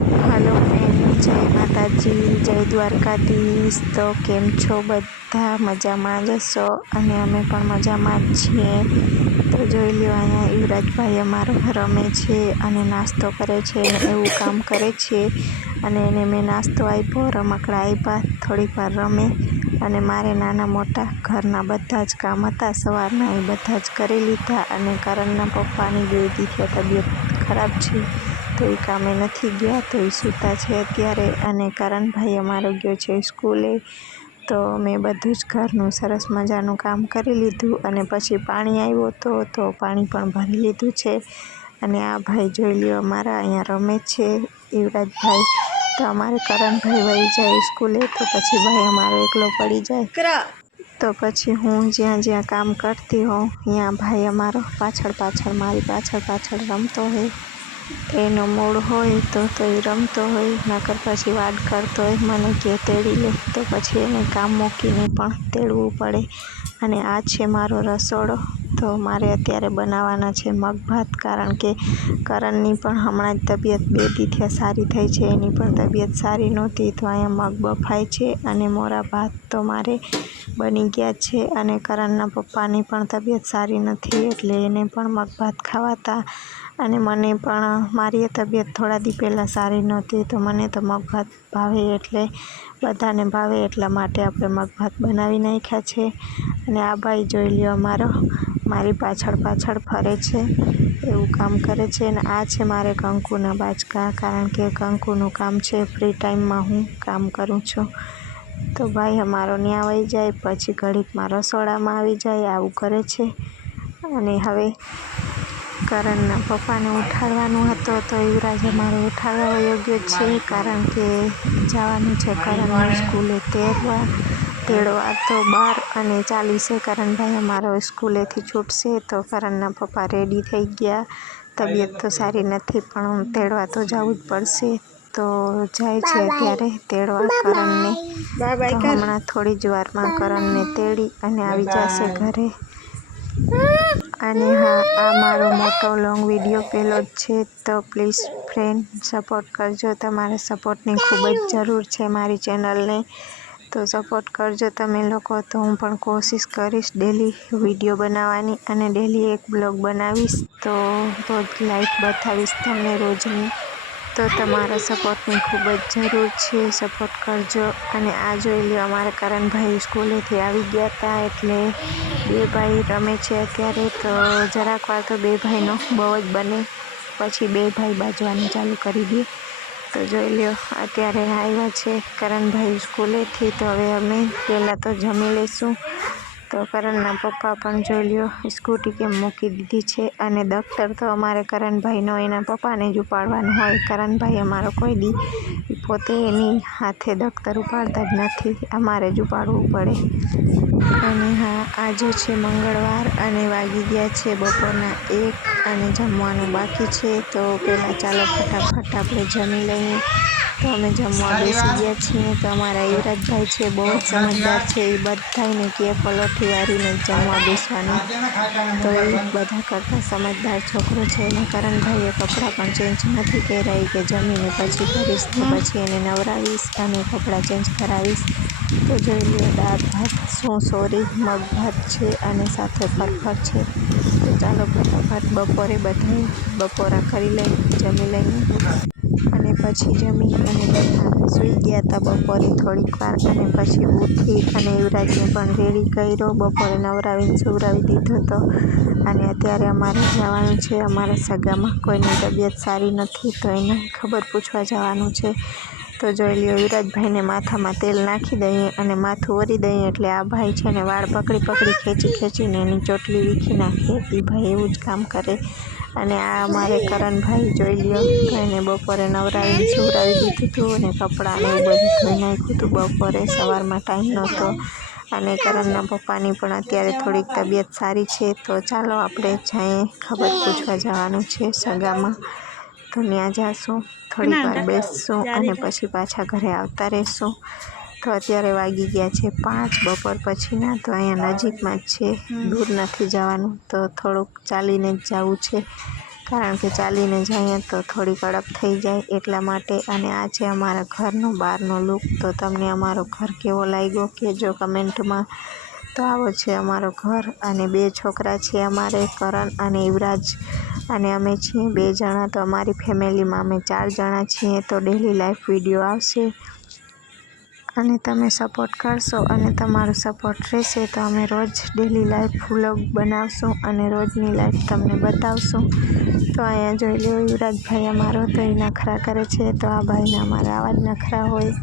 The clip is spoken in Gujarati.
हेलो फ्रेंड, जय माताजी, जय द्वारकाधीश। तो केम छो बधा मजामां ज हशो अने अमे पण मजामां ज छीए। तो जोई ल्यो अहींया युवराजभाई अमारो रमे छे अने नास्तो करे छे ने एवुं काम करे छे अने एने मैं नास्तो आप्यो, रमकड़ा आप्या, थोड़ीक वार रमे अने मारे नाना मोटा घरना बधा ज काम हता सवाરના એ બધા જ કરી લીધા અને કરણના પપ્પાની 2 દિવસથી તબિયત ખરાબ છે તો એ કામે નથી ગયા તો એ સૂતા છે અત્યારે અને કરણભાઈ અમારો ગયો છે સ્કૂલે। તો મેં બધું જ ઘરનું સરસ મજાનું કામ કરી લીધું અને પછી પાણી આવ્યું તો પાણી પણ ભરી લીધું છે અને આ ભાઈ જોઈ લ્યો અમારા અહીંયા રમે છે યુવરાજભાઈ। તો અમારે કરણભાઈ વહી જાય સ્કૂલે તો પછી ભાઈ અમારો એકલો પડી જાય તો પછી હું જ્યાં જ્યાં કામ કરતી હોઉં ત્યાં ભાઈ અમારો પાછળ મારી પાછળ રમતો હોય। એનો મૂડ હોય તો એ રમતો હોય, નકર પછી વાડ કરતો હોય મને કે તેડી લે તો પછી એને કામ મૂકીને પણ તેડવું પડે। અને આ છે મારો રસોડો। તો મારે અત્યારે બનાવવાના છે મગ ભાત, કારણ કે કરણની પણ હમણાં જ તબિયત 2 દિવસથી સારી થઈ છે, એની પણ તબિયત સારી નહોતી તો અહીંયા મગ બફાય છે અને મોરા ભાત તો મારે બની ગયા છે અને કરણના પપ્પાની પણ તબિયત સારી નથી એટલે એને પણ મગ ભાત ખાવાતા અને મને પણ મારી તબિયત થોડા દી પહેલાં સારી નહોતી તો મને તો મગ ભાત ભાવે એટલે બધાને ભાવે એટલા માટે આપણે મગ ભાત બનાવી નાખ્યા છે। અને આ ભાઈ જોઈ લ્યો અમારો મારી પાછળ ફરે છે એવું કામ કરે છે। અને આ છે મારે કંકુના બાચકા, કારણ કે કંકુનું કામ છે ફ્રી ટાઈમમાં હું કામ કરું છું। તો ભાઈ અમારો ન્યા વહી જાય પછી ઘડીકમાં રસોડામાં આવી જાય આવું કરે છે। અને હવે કરણના પપ્પાને ઉઠાડવાનું હતો તો યુવરાજ અમારો ઉઠાડવા વયો ગયો છે, કારણ કે જવાનું છે કરણને સ્કૂલે તેડવા તો 12:40 કરણભાઈ અમારો સ્કૂલેથી છૂટશે તો કરણના પપ્પા રેડી થઈ ગયા। તબિયત તો સારી નથી પણ તેડવા તો જવું જ પડશે તો જાય છે અત્યારે તેડવા કરણને। તો હમણાં થોડી જ વારમાં કરણને તેડી અને આવી જશે ઘરે। અને હા, આ મારો મોટો લોંગ વિડીયો પહેલો જ છે તો પ્લીઝ ફ્રેન્ડ સપોર્ટ કરજો, તમારા સપોર્ટની ખૂબ જ જરૂર છે મારી ચેનલને। તો સપોર્ટ કરજો તમે લોકો તો હું પણ કોશિશ કરીશ ડેલી વિડીયો બનાવવાની અને ડેલી એક બ્લોગ બનાવીશ તો રોજ લાઈફ બતાવીશ તમને રોજની। તો તમારા સપોર્ટની ખૂબ જ જરૂર છે, સપોર્ટ કરજો। અને આ જોઈ લ્યો અમારા કરણભાઈ સ્કૂલેથી આવી ગયા હતા એટલે 2 ભાઈ રમે છે અત્યારે તો જરાક વાર તો 2 ભાઈનો બહુ જ બને પછી 2 ભાઈ બાજવાનું ચાલુ કરી દે। તો જોઈ લ્યો અત્યારે આવ્યા છે કરણભાઈ સ્કૂલેથી તો હવે અમે પહેલાં તો જમી લઈશું। તો કરણના પપ્પા પણ જોઈ લ્યો સ્કૂટી કેમ મૂકી દીધી છે અને દફતર તો અમારે કરણભાઈનો એના પપ્પાને જ ઉપાડવાનું હોય। કરણભાઈ અમારો કોઈ દી પોતે એની હાથે દફતર ઉપાડતા જ નથી, અમારે જ ઉપાડવું પડે। અને હા, આજે છે મંગળવાર અને વાગી ગયા છે બપોરના 1 અને જમવાનું બાકી છે તો પહેલાં ચાલો ફટાફટ આપણે જમી લઈએ। તો અમે જમવા બેસી ગયા છીએ તો અમારા યુવરાજભાઈ છે બહુ જ સમજદાર છે, એ બધાને કે પલોઠી વાળીને જમવા બેસવાનું તો એ બધા કરતાં સમજદાર છોકરો છે। અને કરણભાઈએ કપડાં પણ ચેન્જ નથી કર્યા કે જમીને પછી કરીશ તો પછી એને નવરાવીશ અને કપડાં ચેન્જ કરાવીશ। તો જોઈ લ્યો દાળ ભાત મગ ભાત છે અને સાથે ફરફર છે। તો ચાલો ફટાફટ બપોરે બધાએ બપોરા કરી લઈ જમી લઈએ અને પછી જમી અને બધા સૂઈ ગયા હતા બપોરે થોડીક વાર અને પછી ઉઠી અને યુવરાજને પણ રેડી કર્યો, બપોરે નવરાવીને સુવરાવી દીધો હતો। અને અત્યારે અમારે જવાનું છે અમારા સગામાં કોઈની તબિયત સારી નથી તો એને ખબર પૂછવા જવાનું છે। તો જોઈ લ્યો યુવરાજભાઈને માથામાં તેલ નાખી દઈએ અને માથું ઓરી દઈએ એટલે આ ભાઈ છે ને વાળ પકડી ખેંચીને એની ચોટલી વીખી નાખે, એ ભાઈ એવું જ કામ કરે। અને આ અમારે કરણભાઈ જોઈ લ્યો તો એને બપોરે નવરાવીને સુવરાવી દીધું હતું અને કપડાં ને એવું બધું ધોઈ નાખ્યું હતું બપોરે, સવારમાં ટાઈમ નહોતો। અને કરણના પપ્પાની પણ અત્યારે થોડીક તબિયત સારી છે તો ચાલો આપણે જઈએ, ખબર પૂછવા જવાનું છે સગામાં તો ત્યાં જાશું, થોડીક વાર બેસશું અને પછી પાછા ઘરે આવતા રહેશું। તો અત્યારે વાગી ગયા છે 5 બપોર પછીના તો અહીંયા નજીકમાં જ છે, દૂર નથી જવાનું તો થોડુંક ચાલીને જ જવું છે, કારણ કે ચાલીને જઈએ તો થોડી કડક થઈ જાય એટલા માટે. અને આ છે અમારા ઘરનો બહારનો લુક. તો તમને અમારો ઘર કેવો લાગ્યો કહેજો કમેન્ટમાં. તો આવો છે અમારો ઘર. અને 2 છોકરા છે અમારે, કરણ અને યુવરાજ. અને અમે છીએ 2 જણા. તો અમારી ફેમિલીમાં અમે 4 જણા છીએ. તો ડેલી લાઈફ વિડીયો આવશે અને તમે સપોર્ટ કરશો અને તમારો સપોર્ટ રહેશે તો અમે રોજ ડેલી લાઈફ વ્લોગ બનાવશું અને રોજની લાઈફ તમને બતાવશું. તો અહીંયા જોઈ લો યુવરાજભાઈ અમારો તો એ નખરા કરે છે. તો આ ભાઈના અમારા આવા જ નખરા હોય.